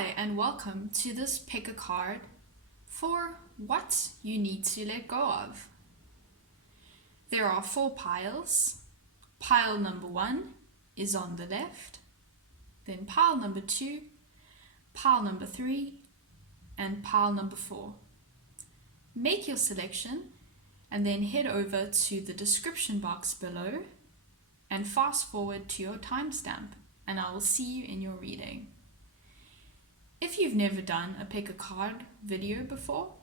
Hi, and welcome to this pick a card for what you need to let go of. There are 4 piles. Pile number 1 is on the left, then pile number 2, pile number 3, and pile number 4. Make your selection and then head over to the description box below and fast forward to your timestamp, and I will see you in your reading. If you've never done a pick a card video before,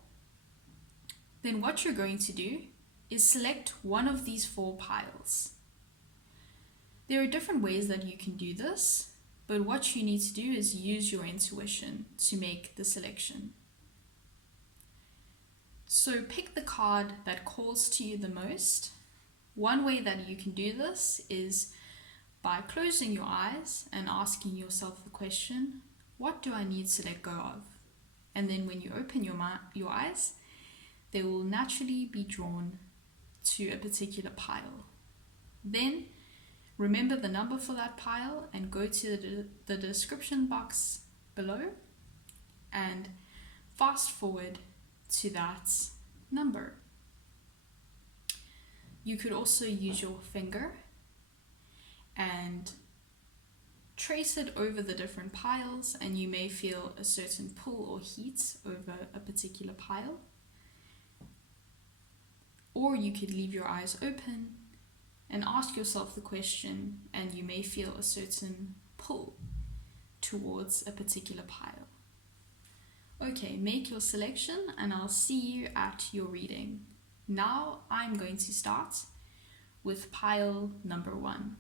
then what you're going to do is select one of these 4 piles. There are different ways that you can do this, but what you need to do is use your intuition to make the selection. So pick the card that calls to you the most. One way that you can do this is by closing your eyes and asking yourself the question, what do I need to let go of? And then when you open your eyes, they will naturally be drawn to a particular pile. Then remember the number for that pile and go to the description box below and fast forward to that number. You could also use your finger and trace it over the different piles, and you may feel a certain pull or heat over a particular pile. Or you could leave your eyes open and ask yourself the question, and you may feel a certain pull towards a particular pile. Okay, make your selection and I'll see you at your reading. Now I'm going to start with pile number 1.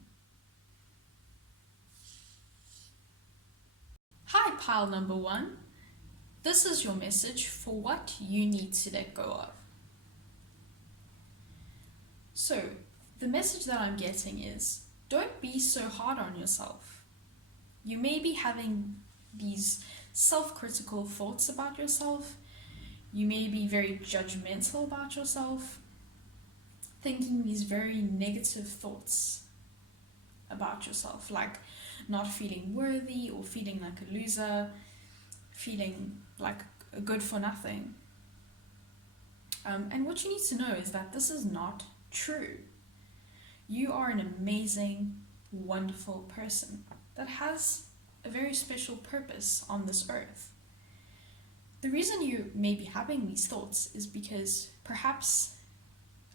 Hi, pile number 1. This is your message for what you need to let go of. So, the message that I'm getting is, don't be so hard on yourself. You may be having these self-critical thoughts about yourself. You may be very judgmental about yourself, thinking these very negative thoughts about yourself, like not feeling worthy or feeling like a loser, feeling like a good for nothing. And what you need to know is that this is not true. You are an amazing, wonderful person that has a very special purpose on this earth. The reason you may be having these thoughts is because perhaps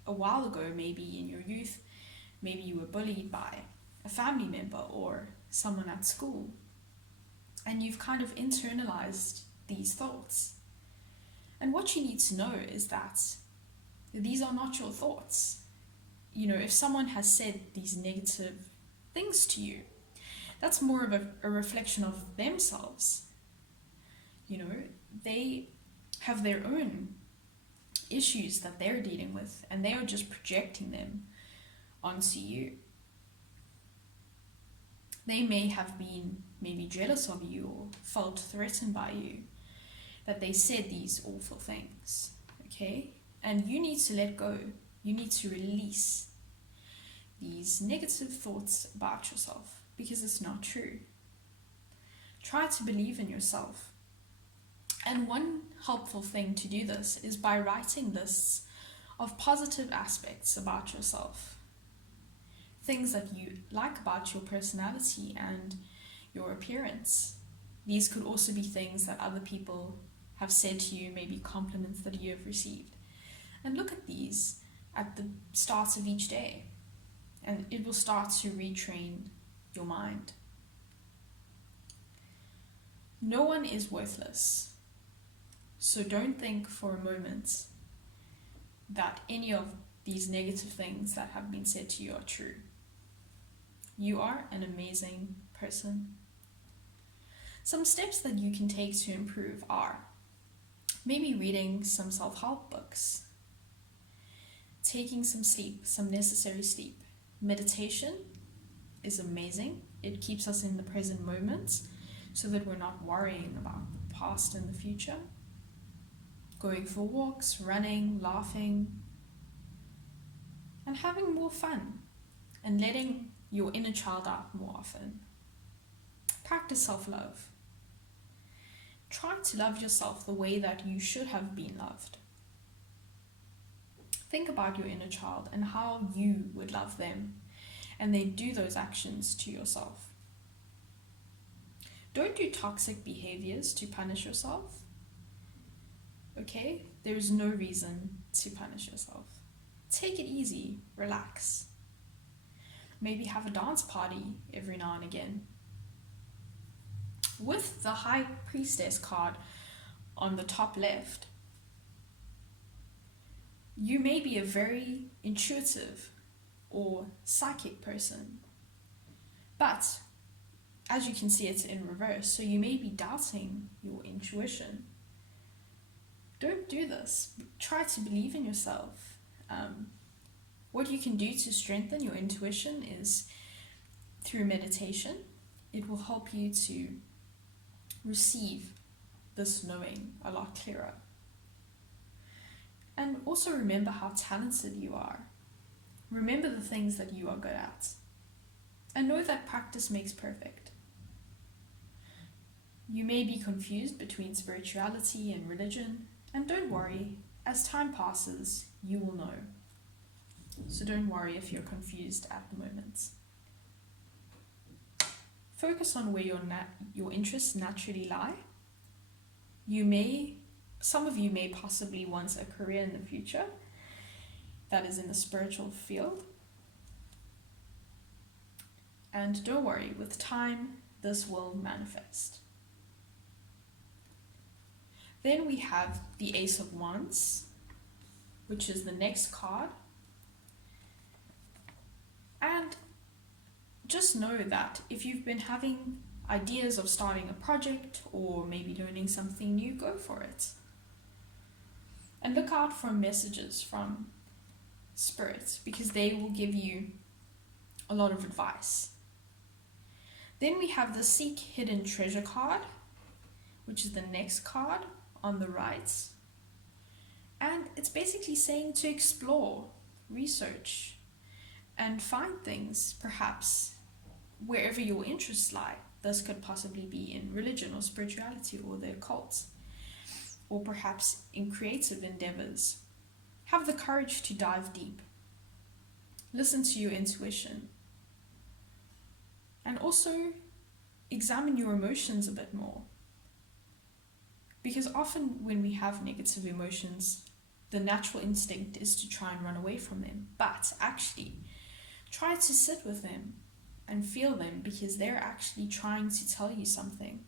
a while ago, maybe in your youth, maybe you were bullied by a family member or someone at school, and you've kind of internalized these thoughts. And what you need to know is that these are not your thoughts. You know, if someone has said these negative things to you, that's more of a reflection of themselves. You know, they have their own issues that they're dealing with, and they are just projecting them onto you. They may have been maybe jealous of you or felt threatened by you, that they said these awful things, okay? And you need to let go. You need to release these negative thoughts about yourself because it's not true. Try to believe in yourself. And one helpful thing to do this is by writing lists of positive aspects about yourself. Things that you like about your personality and your appearance. These could also be things that other people have said to you, maybe compliments that you have received. And look at these at the start of each day, and it will start to retrain your mind. No one is worthless, so don't think for a moment that any of these negative things that have been said to you are true. You are an amazing person. Some steps that you can take to improve are maybe reading some self-help books, taking some sleep, some necessary sleep. Meditation is amazing. It keeps us in the present moment so that we're not worrying about the past and the future. Going for walks, running, laughing, and having more fun, and letting your inner child out more often. Practice self-love. try to love yourself the way that you should have been loved. Think about your inner child and how you would love them, and then do those actions to yourself. Don't do toxic behaviors to punish yourself. Okay? There is no reason to punish yourself. Take it easy, relax. Maybe have a dance party every now and again. With the High Priestess card on the top left, you may be a very intuitive or psychic person, but as you can see, it's in reverse, so you may be doubting your intuition. Don't do this. Try to believe in yourself. What you can do to strengthen your intuition is through meditation. It will help you to receive this knowing a lot clearer. And also remember how talented you are. Remember the things that you are good at. And know that practice makes perfect. You may be confused between spirituality and religion, and don't worry, as time passes, you will know. So don't worry if you're confused at the moment. Focus on where your interests naturally lie. Some of you may possibly want a career in the future that is in the spiritual field. And don't worry, with time, this will manifest. Then we have the Ace of Wands, which is the next card. And just know that if you've been having ideas of starting a project or maybe learning something new, go for it. And look out for messages from spirits, because they will give you a lot of advice. Then we have the Seek Hidden Treasure card, which is the next card on the right. And it's basically saying to explore, research, and find things, perhaps wherever your interests lie. This could possibly be in religion or spirituality or the occult, or perhaps in creative endeavors. Have the courage to dive deep. Listen to your intuition. And also examine your emotions a bit more. Because often when we have negative emotions, the natural instinct is to try and run away from them. But actually, try to sit with them and feel them, because they're actually trying to tell you something.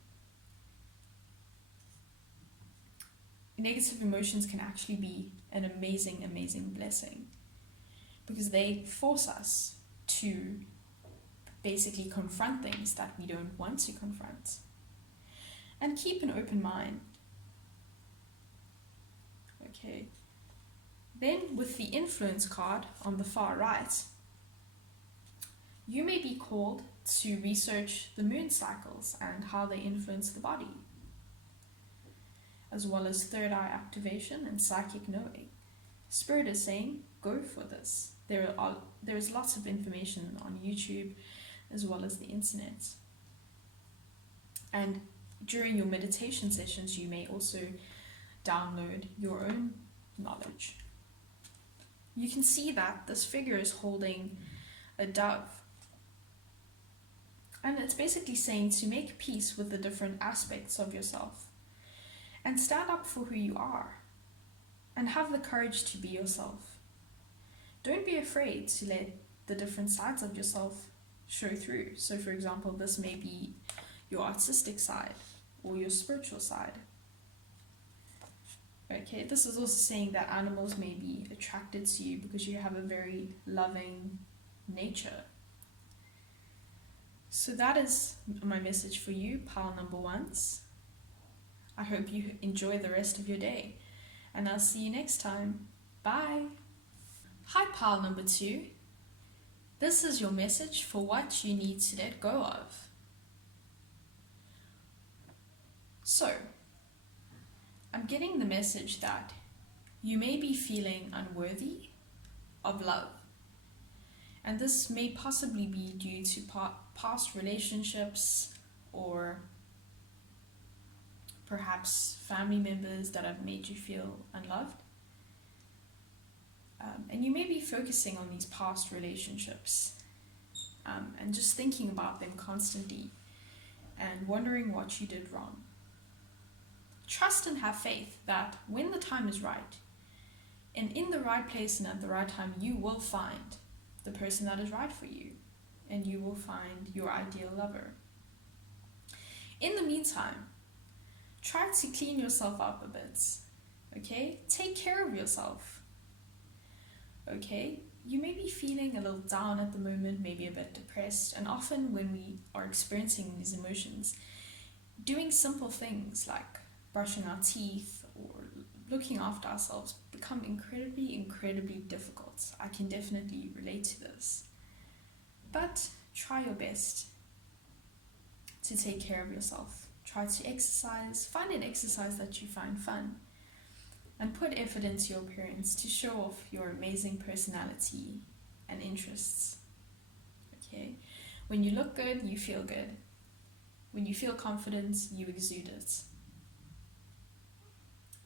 Negative emotions can actually be an amazing, amazing blessing, because they force us to basically confront things that we don't want to confront. And keep an open mind. Okay. Then with the Influence card on the far right, you may be called to research the moon cycles and how they influence the body, as well as third eye activation and psychic knowing. Spirit is saying, go for this. There is lots of information on YouTube as well as the internet. And during your meditation sessions, you may also download your own knowledge. You can see that this figure is holding a dove. And it's basically saying to make peace with the different aspects of yourself and stand up for who you are and have the courage to be yourself. Don't be afraid to let the different sides of yourself show through. So for example, this may be your artistic side or your spiritual side. Okay, this is also saying that animals may be attracted to you because you have a very loving nature. So that is my message for you, pile number ones. I hope you enjoy the rest of your day, and I'll see you next time. Bye. Hi, pile number two. This is your message for what you need to let go of. So, I'm getting the message that you may be feeling unworthy of love. And this may possibly be due to past relationships or perhaps family members that have made you feel unloved. And you may be focusing on these past relationships and just thinking about them constantly and wondering what you did wrong. Trust and have faith that when the time is right, and in the right place and at the right time, you will find the person that is right for you, and you will find your ideal lover. In the meantime, try to clean yourself up a bit, okay? Take care of yourself, okay? You may be feeling a little down at the moment, maybe a bit depressed, and often when we are experiencing these emotions, doing simple things like brushing our teeth or looking after ourselves become incredibly difficult. I can definitely relate to this. But try your best to take care of yourself. Try to exercise. Find an exercise that you find fun. And put effort into your appearance to show off your amazing personality and interests. Okay? When you look good, you feel good. When you feel confident, you exude it.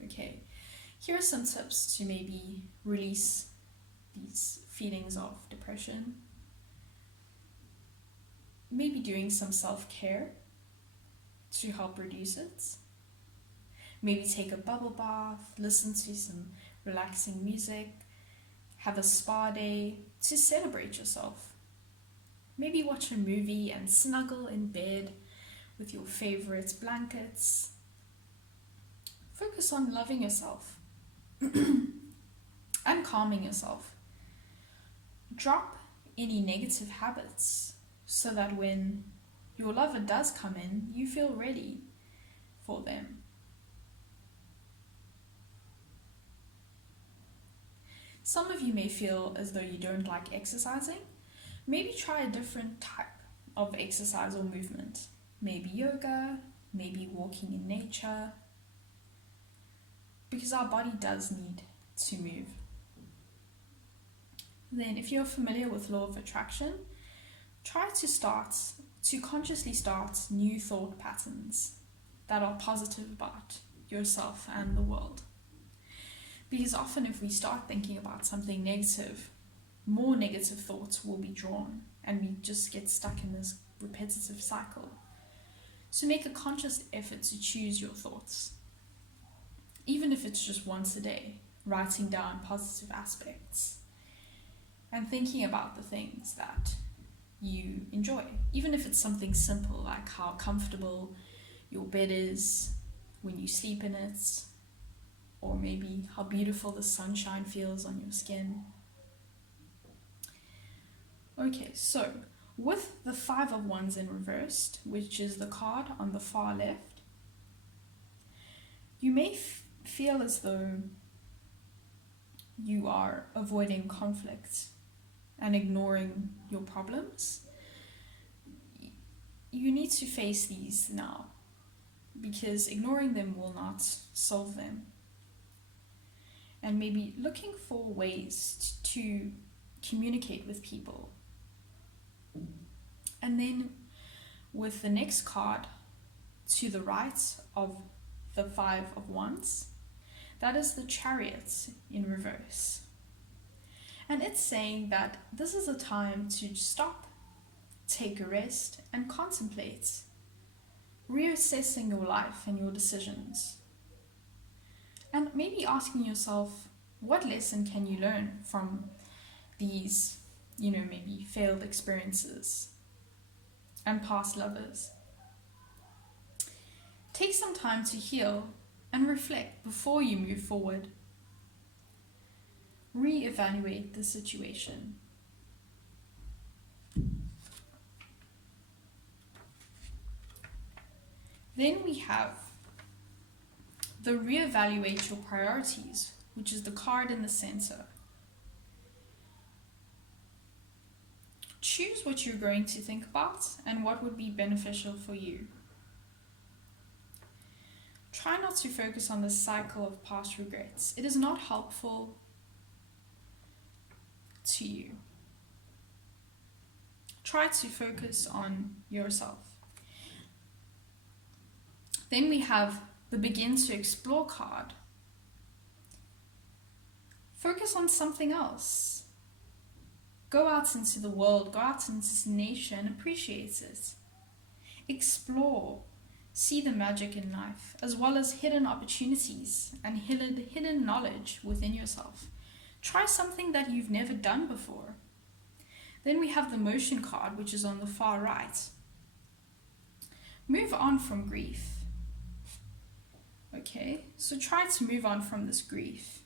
Okay, here are some tips to maybe release these feelings of depression. Maybe doing some self-care to help reduce it. Maybe take a bubble bath, listen to some relaxing music, have a spa day to celebrate yourself. Maybe watch a movie and snuggle in bed with your favorite blankets. Focus on loving yourself and calming yourself. Drop any negative habits so that when your lover does come in, you feel ready for them. Some of you may feel as though you don't like exercising. Maybe try a different type of exercise or movement. Maybe yoga, maybe walking in nature, because our body does need to move. Then, if you're familiar with law of attraction, try to consciously start new thought patterns that are positive about yourself and the world. Because often if we start thinking about something negative, more negative thoughts will be drawn and we just get stuck in this repetitive cycle. So make a conscious effort to choose your thoughts. Even if it's just once a day, writing down positive aspects and thinking about the things that you enjoy. Even if it's something simple like how comfortable your bed is when you sleep in it, or maybe how beautiful the sunshine feels on your skin. Okay, so with the 5 of Wands in reversed, which is the card on the far left, you may feel as though you are avoiding conflict and ignoring your problems. You need to face these now, because ignoring them will not solve them. And maybe looking for ways to communicate with people. And then with the next card to the right of the 5 of Wands, that is the Chariot in reverse. And it's saying that this is a time to stop, take a rest, and contemplate, reassessing your life and your decisions. And maybe asking yourself, what lesson can you learn from these, maybe failed experiences and past lovers? Take some time to heal and reflect before you move forward. Re-evaluate the situation. Then we have the re-evaluate your priorities, which is the card in the center. Choose what you're going to think about and what would be beneficial for you. Try not to focus on the cycle of past regrets. It is not helpful to you. Try to focus on yourself. Then we have the Begin to Explore card. Focus on something else. Go out into the world, go out into nature and appreciate it. Explore. See the magic in life, as well as hidden opportunities and hidden knowledge within yourself. Try something that you've never done before. Then we have the Motion card, which is on the far right. Move on from grief. Okay, so try to move on from this grief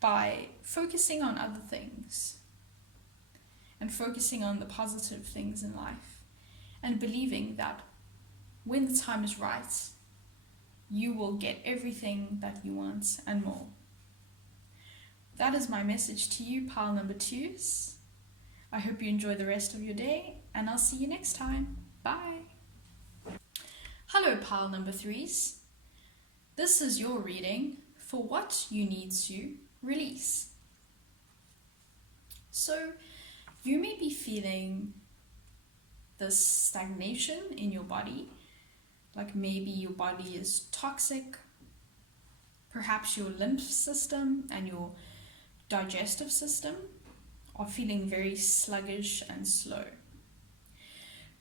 by focusing on other things and focusing on the positive things in life and believing that when the time is right, you will get everything that you want and more. That is my message to you, pile number 2s. I hope you enjoy the rest of your day, and I'll see you next time. Bye. Hello, pile number 3s. This is your reading for what you need to release. So, you may be feeling this stagnation in your body, like maybe your body is toxic, perhaps your lymph system and your digestive system are feeling very sluggish and slow.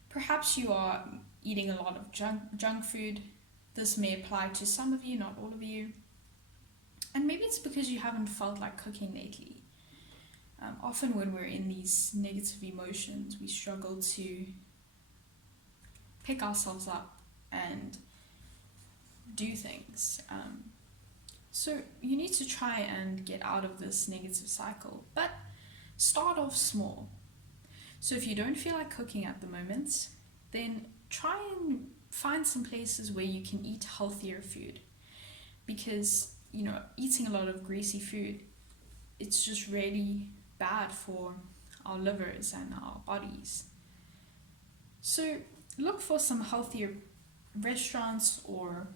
Perhaps you are eating a lot of junk food. This may apply to some of you, not all of you. And maybe it's because you haven't felt like cooking lately. Often when we're in these negative emotions, we struggle to pick ourselves up and do things. So you need to try and get out of this negative cycle, but start off small. So if you don't feel like cooking at the moment, then try and find some places where you can eat healthier food, because eating a lot of greasy food, it's just really bad for our livers and our bodies. So look for some healthier restaurants or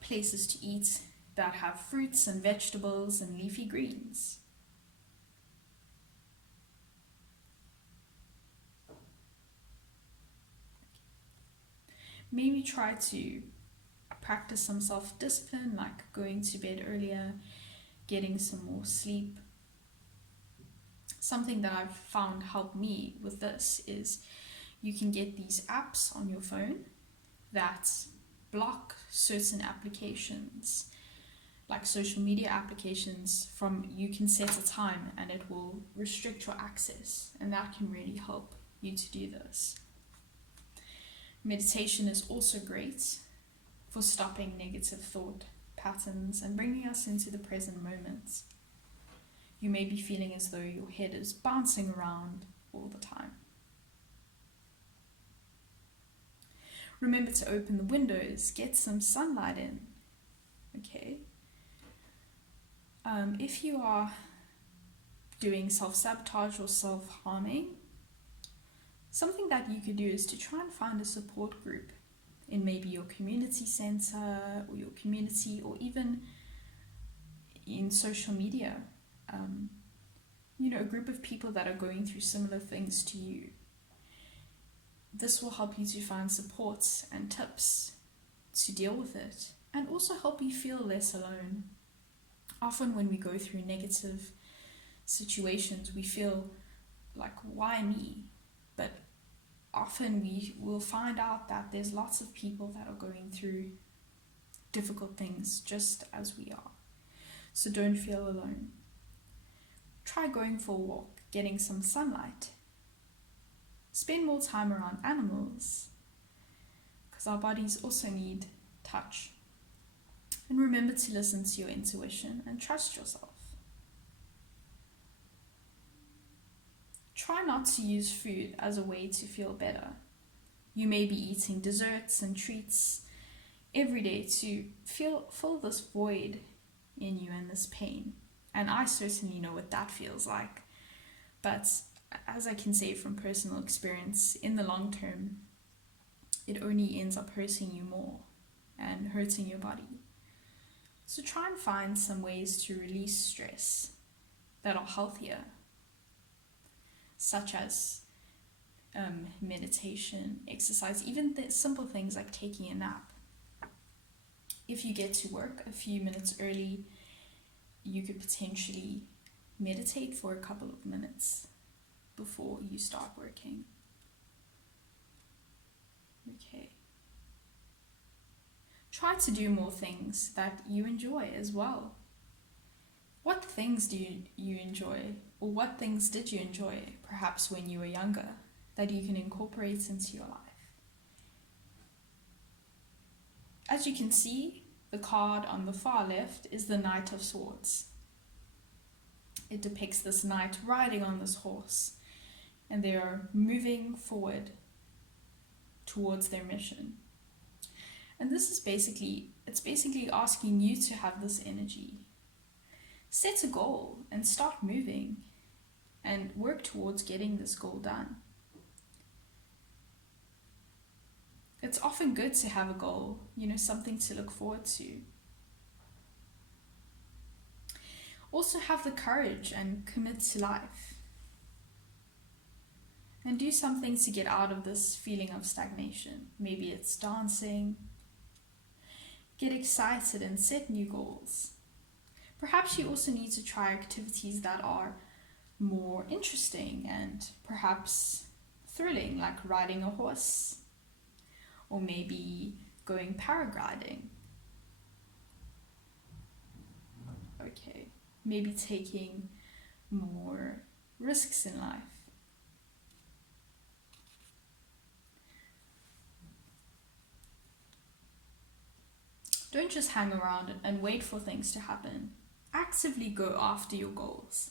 places to eat that have fruits and vegetables and leafy greens. Maybe try to practice some self-discipline, like going to bed earlier, getting some more sleep. Something that I've found help me with this is you can get these apps on your phone that block certain applications, like social media applications. You can set a time and it will restrict your access, and that can really help you to do this. Meditation is also great for stopping negative thought patterns and bringing us into the present moment. You may be feeling as though your head is bouncing around all the time. Remember to open the windows, get some sunlight in. Okay. If you are doing self-sabotage or self-harming, something that you could do is to try and find a support group in maybe your community center or your community, or even in social media. A group of people that are going through similar things to you. This will help you to find support and tips to deal with it, and also help you feel less alone. Often when we go through negative situations, we feel like, why me? But often we will find out that there's lots of people that are going through difficult things just as we are. So don't feel alone. Try going for a walk, getting some sunlight. Spend more time around animals, because our bodies also need touch. And remember to listen to your intuition and trust yourself. Try not to use food as a way to feel better. You may be eating desserts and treats every day to fill this void in you and this pain. And I certainly know what that feels like. But as I can say from personal experience, in the long term, it only ends up hurting you more and hurting your body. So try and find some ways to release stress that are healthier, such as meditation, exercise, even the simple things like taking a nap. If you get to work a few minutes early, you could potentially meditate for a couple of minutes before you start working. Okay. Try to do more things that you enjoy as well. What things do you enjoy, or what things did you enjoy perhaps when you were younger that you can incorporate into your life? As you can see, the card on the far left is the Knight of Swords. It depicts this knight riding on this horse, and they are moving forward towards their mission. And this is basically asking you to have this energy. Set a goal and start moving and work towards getting this goal done. It's often good to have a goal, something to look forward to. Also have the courage and commit to life. And do something to get out of this feeling of stagnation. Maybe it's dancing. Get excited and set new goals. Perhaps you also need to try activities that are more interesting and perhaps thrilling, like riding a horse, or maybe going paragliding. Okay, maybe taking more risks in life. Don't just hang around and wait for things to happen. Actively go after your goals.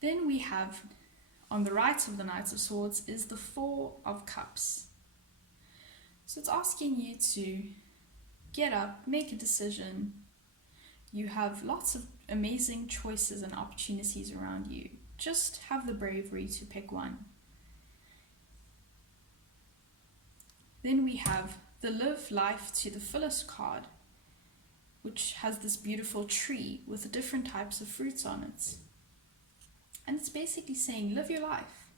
Then we have, on the right of the Knight of Swords, is the Four of Cups. So it's asking you to get up, make a decision. You have lots of amazing choices and opportunities around you. Just have the bravery to pick one. Then we have the Live Life to the Fullest card, which has this beautiful tree with different types of fruits on it. And it's basically saying, live your life.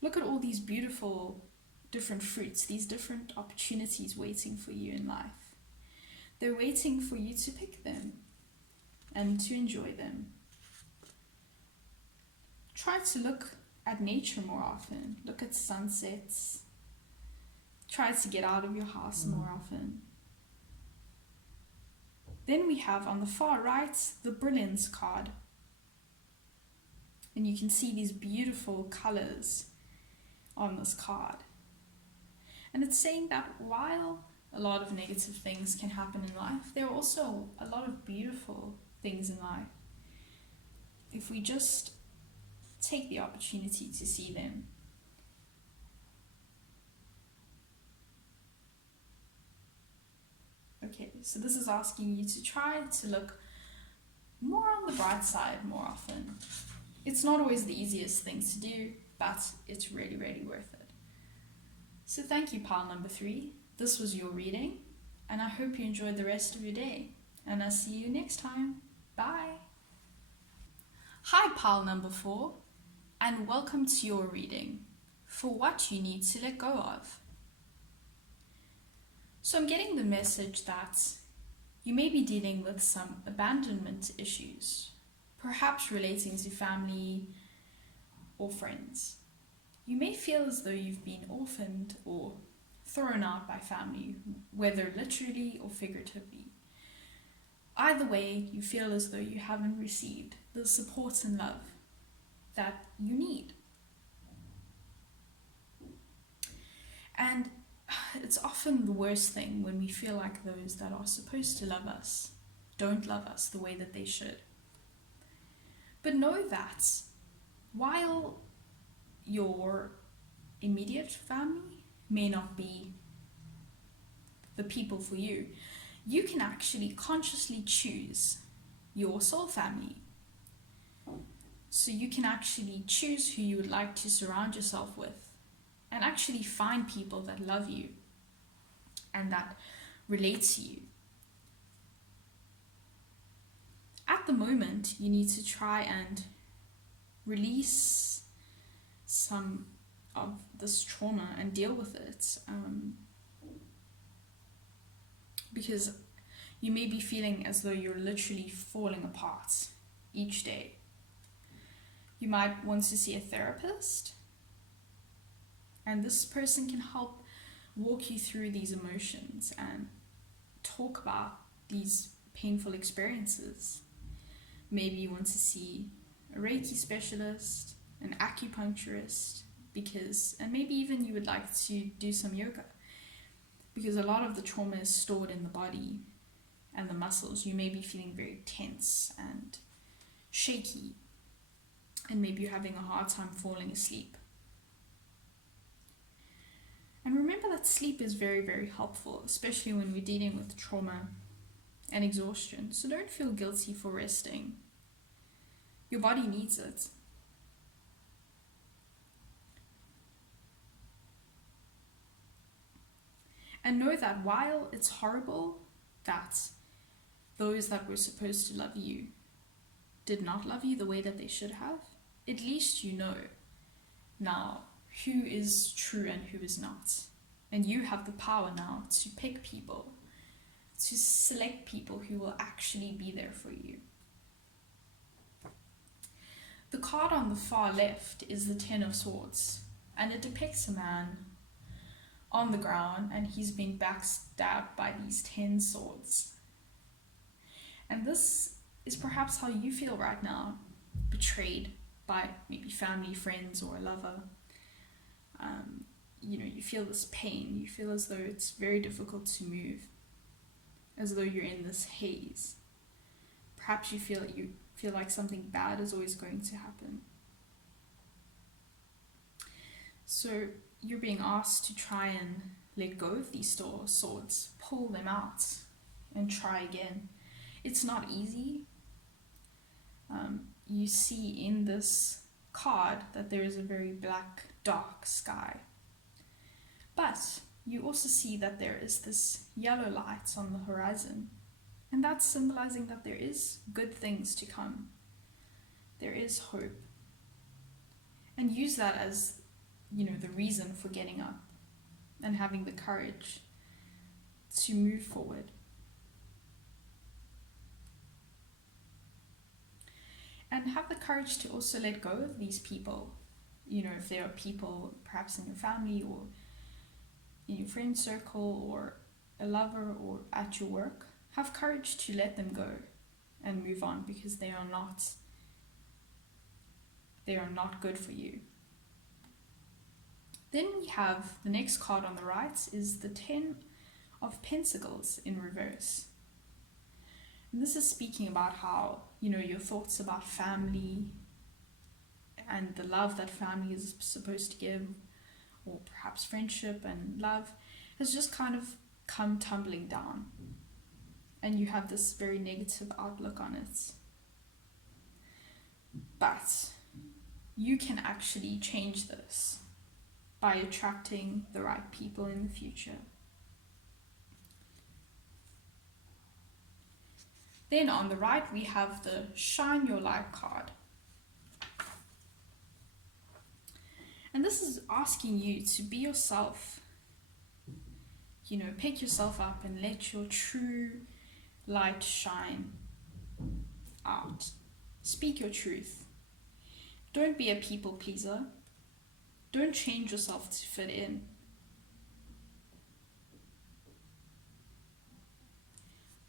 Look at all these beautiful different fruits, these different opportunities waiting for you in life. They're waiting for you to pick them and to enjoy them. Try to look at nature more often. Look at sunsets. Try to get out of your house more often. Then we have on the far right, the Brilliance card. And you can see these beautiful colors on this card. And it's saying that while a lot of negative things can happen in life, there are also a lot of beautiful things in life. If we just take the opportunity to see them. Okay, so this is asking you to try to look more on the bright side more often. It's not always the easiest thing to do, but it's really, really worth it. So thank you, pile number 3. This was your reading, and I hope you enjoyed the rest of your day. And I'll see you next time. Bye. Hi, pile number 4, and welcome to your reading for what you need to let go of. So I'm getting the message that you may be dealing with some abandonment issues, perhaps relating to family or friends. You may feel as though you've been orphaned or thrown out by family, whether literally or figuratively. Either way, you feel as though you haven't received the support and love that you need. And it's often the worst thing when we feel like those that are supposed to love us don't love us the way that they should. But know that while your immediate family may not be the people for you, you can actually consciously choose your soul family. So you can actually choose who you would like to surround yourself with and actually find people that love you and that relate to you. At the moment, you need to try and release some of this trauma and deal with it, because you may be feeling as though you're literally falling apart each day. You might want to see a therapist, and this person can help walk you through these emotions and talk about these painful experiences. Maybe you want to see a Reiki specialist, an acupuncturist, and maybe even you would like to do some yoga, because a lot of the trauma is stored in the body and the muscles. You may be feeling very tense and shaky, and maybe you're having a hard time falling asleep. And remember that sleep is very, very helpful, especially when we're dealing with trauma and exhaustion. So don't feel guilty for resting. Your body needs it. And know that while it's horrible that those that were supposed to love you did not love you the way that they should have, at least you know now who is true and who is not. And you have the power now to pick people, to select people who will actually be there for you. The card on the far left is the Ten of Swords, and it depicts a man on the ground, and he's been backstabbed by these 10 swords. And this is perhaps how you feel right now, betrayed by maybe family, friends, or a lover. You feel this pain. You feel as though it's very difficult to move, as though you're in this haze. Perhaps you feel like something bad is always going to happen. So you're being asked to try and let go of these swords, pull them out, and try again. It's not easy. You see in this card that there is a very black, dark sky. But you also see that there is this yellow light on the horizon. And that's symbolizing that there is good things to come. There is hope. And use that as, the reason for getting up and having the courage to move forward. And have the courage to also let go of these people. If there are people perhaps in your family or in your friend circle or a lover or at your work, have courage to let them go and move on, because they are not good for you. Then we have the next card on the right is the 10 of Pentacles in reverse. And this is speaking about how, your thoughts about family and the love that family is supposed to give, or perhaps friendship and love, has just kind of come tumbling down. And you have this very negative outlook on it. But you can actually change this by attracting the right people in the future. Then on the right, we have the Shine Your Light card. And this is asking you to be yourself. Pick yourself up and let your true light shine out. Speak your truth. Don't be a people pleaser. Don't change yourself to fit in.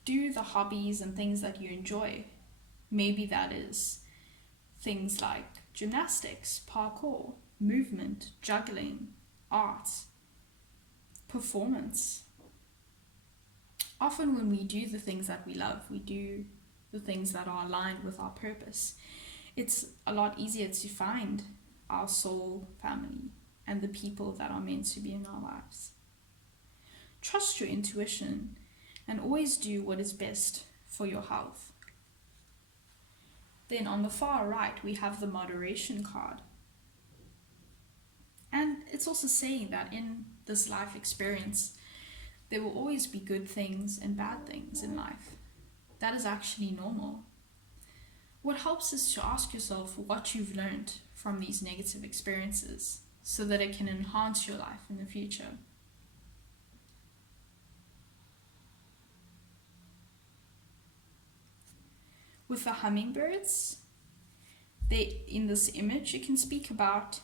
Do the hobbies and things that you enjoy. Maybe that is things like gymnastics, parkour, movement, juggling, art, performance. Often when we do the things that we love, we do the things that are aligned with our purpose, it's a lot easier to find our soul family and the people that are meant to be in our lives. Trust your intuition and always do what is best for your health. Then on the far right, we have the Moderation card. And it's also saying that in this life experience, there will always be good things and bad things in life. That is actually normal. What helps is to ask yourself what you've learned from these negative experiences so that it can enhance your life in the future. With the hummingbirds, in this image, you can speak about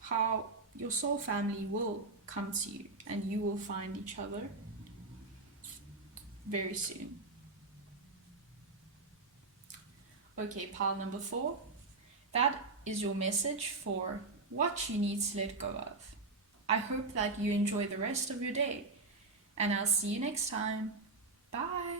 how your soul family will come to you and you will find each other very soon. Okay, pile number 4. That is your message for what you need to let go of. I hope that you enjoy the rest of your day, and I'll see you next time. Bye.